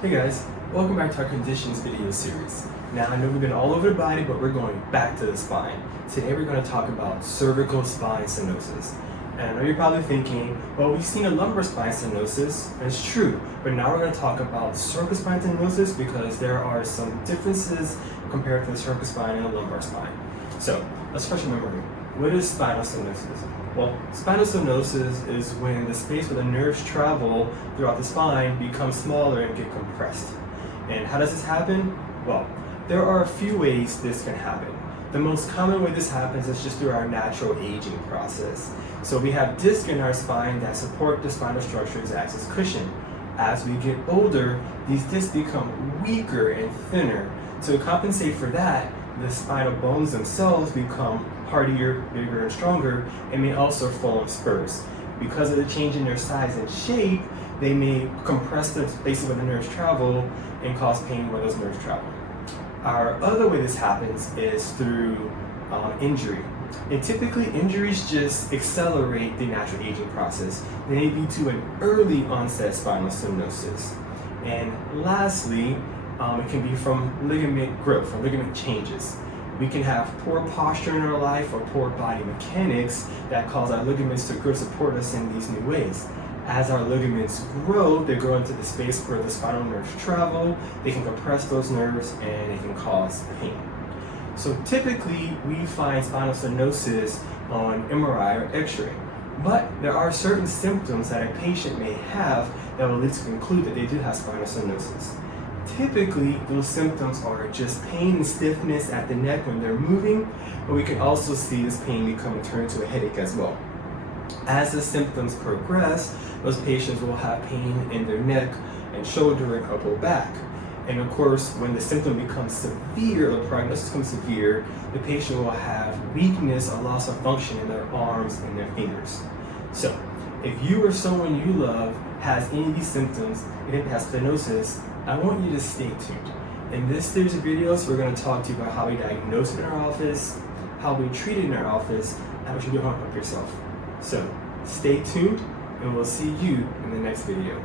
Hey guys, welcome back to our conditions video series. Now I know we've been all over the body, but we're going back to the spine. Today we're going to talk about cervical spine stenosis. And I know you're probably thinking, well, we've seen a lumbar spine stenosis, and it's true, but now we're going to talk about cervical spine stenosis because there are some differences compared to the cervical spine and the lumbar spine. So let's refresh your memory. What is spinal stenosis? Well, spinal stenosis is when the space where the nerves travel throughout the spine becomes smaller and get compressed. And how does this happen? Well, there are a few ways this can happen. The most common way this happens is just through our natural aging process. So we have discs in our spine that support the spinal structures as its cushion. As we get older, these discs become weaker and thinner. To compensate for that, the spinal bones themselves become hardier, bigger, and stronger, and may also form spurs. Because of the change in their size and shape, they may compress the spaces where the nerves travel and cause pain where those nerves travel. Our other way this happens is through injury. And typically, injuries just accelerate the natural aging process. They lead to an early onset spinal stenosis. And lastly, it can be from ligament growth or ligament changes. We can have poor posture in our life or poor body mechanics that cause our ligaments to grow, support us in these new ways. As our ligaments grow, they grow into the space where the spinal nerves travel, they can compress those nerves, and it can cause pain. So typically, we find spinal stenosis on MRI or X-ray. But there are certain symptoms that a patient may have that will lead to conclude that they do have spinal stenosis. Typically, those symptoms are just pain and stiffness at the neck when they're moving, but we can also see this pain become turned to a headache as well. As the symptoms progress, those patients will have pain in their neck and shoulder and upper back. And of course, when the symptom becomes severe, the prognosis becomes severe, the patient will have weakness or loss of function in their arms and their fingers. So, if you or someone you love has any of these symptoms, and it has stenosis, I want you to stay tuned. In this series of videos, we're going to talk to you about how we diagnose it in our office, how we treat it in our office, and what you do help yourself. So, stay tuned, and we'll see you in the next video.